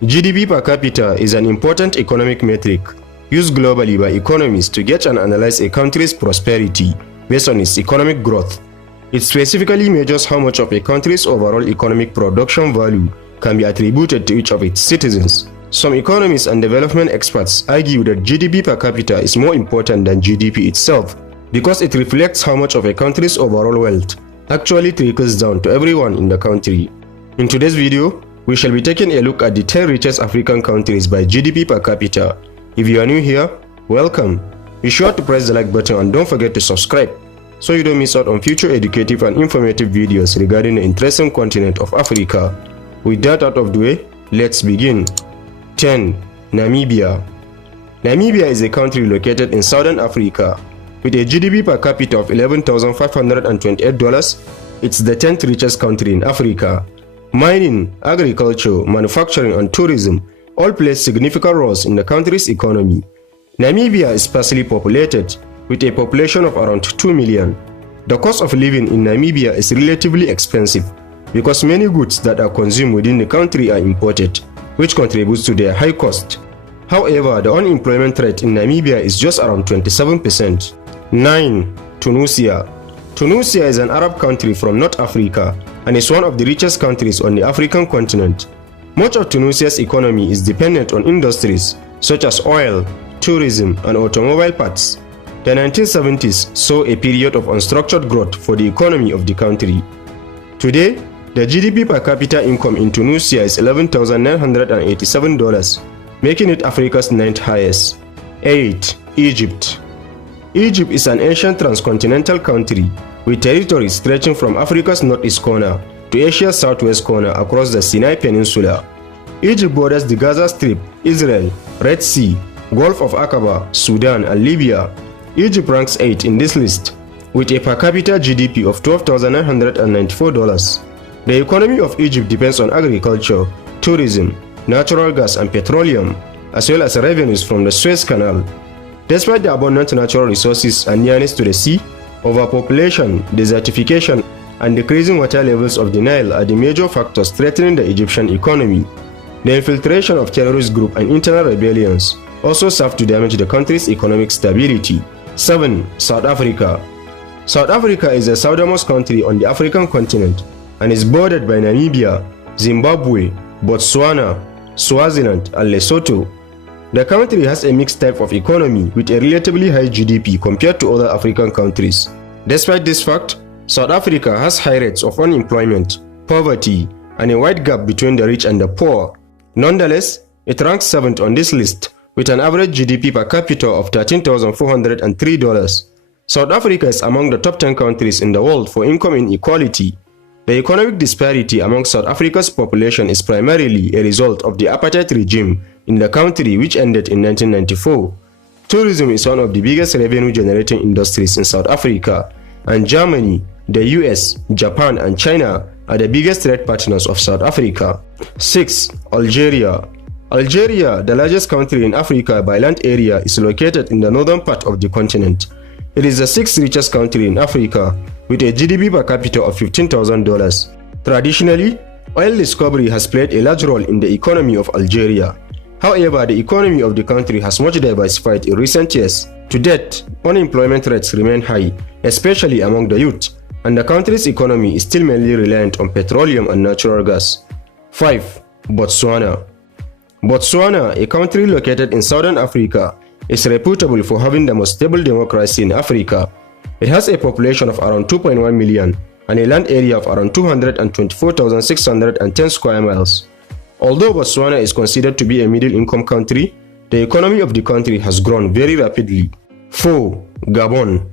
GDP per capita is an important economic metric used globally by economists to gauge and analyze a country's prosperity based on its economic growth. It specifically measures how much of a country's overall economic production value can be attributed to each of its citizens. Some economists and development experts argue that GDP per capita is more important than GDP itself because it reflects how much of a country's overall wealth actually trickles down to everyone in the country. In today's video, we shall be taking a look at the 10 richest African countries by GDP per capita. If you are new here, welcome. Be sure to press the like button and don't forget to subscribe so you don't miss out on future educative and informative videos regarding the interesting continent of Africa. With that out of the way, let's begin. 10. Namibia. Namibia is a country located in southern Africa. With a GDP per capita of $11,528, it's the 10th richest country in Africa. Mining, agriculture, manufacturing, and tourism all play significant roles in the country's economy. Namibia is sparsely populated, with a population of around 2 million. The cost of living in Namibia is relatively expensive because many goods that are consumed within the country are imported, which contributes to their high cost. However, the unemployment rate in Namibia is just around 27%. 9. Tunisia. Tunisia is an Arab country from North Africa and is one of the richest countries on the African continent. Much of Tunisia's economy is dependent on industries such as oil, tourism, and automobile parts. The 1970s saw a period of unstructured growth for the economy of the country. Today, the GDP per capita income in Tunisia is $11,987, making it Africa's 9th highest. 8. Egypt. Egypt is an ancient transcontinental country with territory stretching from Africa's northeast corner to Asia's southwest corner across the Sinai Peninsula. Egypt borders the Gaza Strip, Israel, Red Sea, Gulf of Aqaba, Sudan, and Libya. Egypt ranks 8th in this list, with a per capita GDP of $12,994. The economy of Egypt depends on agriculture, tourism, natural gas, and petroleum, as well as revenues from the Suez Canal. Despite the abundant natural resources and nearness to the sea, overpopulation, desertification, and decreasing water levels of the Nile are the major factors threatening the Egyptian economy. The infiltration of terrorist groups and internal rebellions also serve to damage the country's economic stability. 7. South Africa. South Africa is the southernmost country on the African continent and is bordered by Namibia, Zimbabwe, Botswana, Swaziland, and Lesotho. The country has a mixed type of economy with a relatively high GDP compared to other African countries. Despite this fact, South Africa has high rates of unemployment, poverty, and a wide gap between the rich and the poor. Nonetheless, it ranks 7th on this list with an average GDP per capita of $13,403. South Africa is among the top 10 countries in the world for income inequality. The economic disparity among South Africa's population is primarily a result of the apartheid regime in the country, which ended in 1994. Tourism is one of the biggest revenue-generating industries in South Africa, and Germany, the US, Japan, and China are the biggest trade partners of South Africa. 6. Algeria. Algeria, the largest country in Africa by land area, is located in the northern part of the continent. It is the 6th richest country in Africa, with a GDP per capita of $15,000. Traditionally, oil discovery has played a large role in the economy of Algeria. However, the economy of the country has much diversified in recent years. To date, unemployment rates remain high, especially among the youth, and the country's economy is still mainly reliant on petroleum and natural gas. 5. Botswana. Botswana, a country located in southern Africa, is reputable for having the most stable democracy in Africa. It has a population of around 2.1 million and a land area of around 224,610 square miles. Although Botswana is considered to be a middle-income country, the economy of the country has grown very rapidly. 4. Gabon.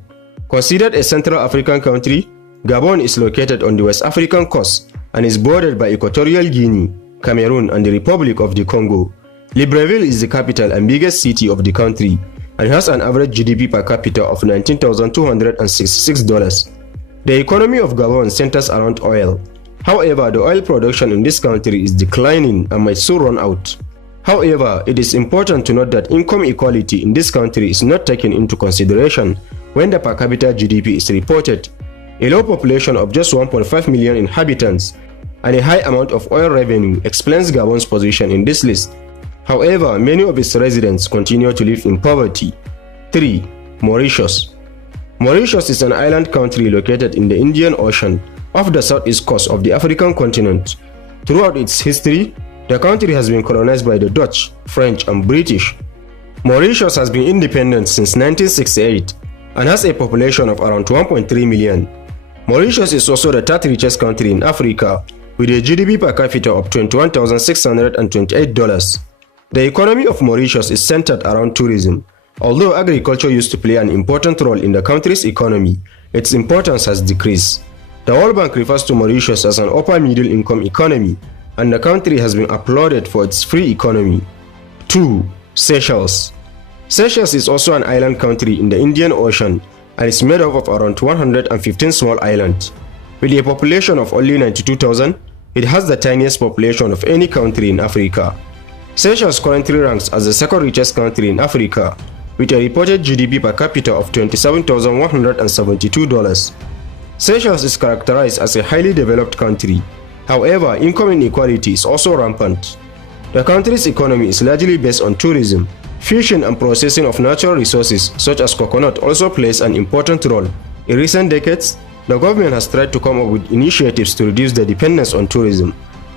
Considered a Central African country, Gabon is located on the West African coast and is bordered by Equatorial Guinea, Cameroon, and the Republic of the Congo. Libreville is the capital and biggest city of the country and has an average GDP per capita of $19,266. The economy of Gabon centers around oil. However, the oil production in this country is declining and might soon run out. However, it is important to note that income equality in this country is not taken into consideration when the per capita GDP is reported. A low population of just 1.5 million inhabitants and a high amount of oil revenue explains Gabon's position in this list. However, many of its residents continue to live in poverty. 3. Mauritius. Mauritius is an island country located in the Indian Ocean off the southeast coast of the African continent. Throughout its history, the country has been colonized by the Dutch, French, and British. Mauritius has been independent since 1968 and has a population of around 1.3 million. Mauritius is also the third richest country in Africa, with a GDP per capita of $21,628. The economy of Mauritius is centered around tourism. Although agriculture used to play an important role in the country's economy, its importance has decreased. The World Bank refers to Mauritius as an upper middle income economy, and the country has been applauded for its free economy. 2. Seychelles. Seychelles is also an island country in the Indian Ocean and is made up of around 115 small islands. With a population of only 92,000, it has the tiniest population of any country in Africa. Seychelles currently ranks as the second richest country in Africa, with a reported GDP per capita of $27,172. Seychelles is characterized as a highly developed country. However, income inequality is also rampant. The country's economy is largely based on tourism. Fishing and processing of natural resources such as coconut also plays an important role. In recent decades, the government has tried to come up with initiatives to reduce the dependence on tourism,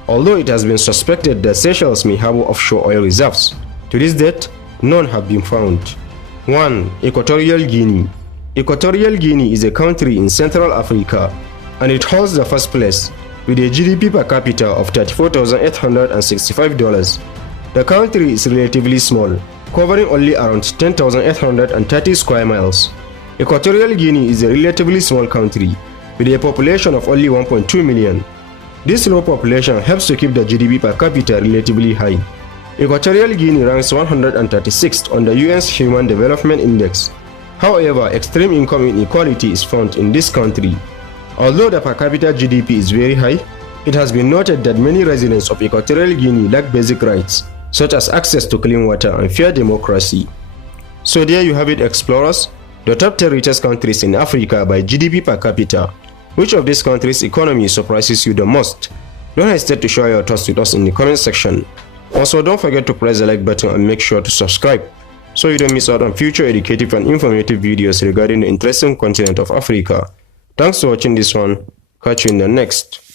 although it has been suspected that Seychelles may have offshore oil reserves. To this date, none have been found. 1. Equatorial Guinea. Equatorial Guinea is a country in Central Africa, and it holds the first place with a GDP per capita of $34,865. The country is relatively small, covering only around 10,830 square miles. Equatorial Guinea is a relatively small country with a population of only 1.2 million. This low population helps to keep the GDP per capita relatively high. Equatorial Guinea ranks 136th on the UN's Human Development Index. However, extreme income inequality is found in this country. Although the per capita GDP is very high, it has been noted that many residents of Equatorial Guinea lack basic rights, such as access to clean water and fair democracy. So there you have it, explorers, the top 10 richest countries in Africa by GDP per capita. Which of these countries' economy surprises you the most? Don't hesitate to share your thoughts with us in the comment section. Also, don't forget to press the like button and make sure to subscribe so you don't miss out on future educative and informative videos regarding the interesting continent of Africa. Thanks for watching this one. Catch you in the next.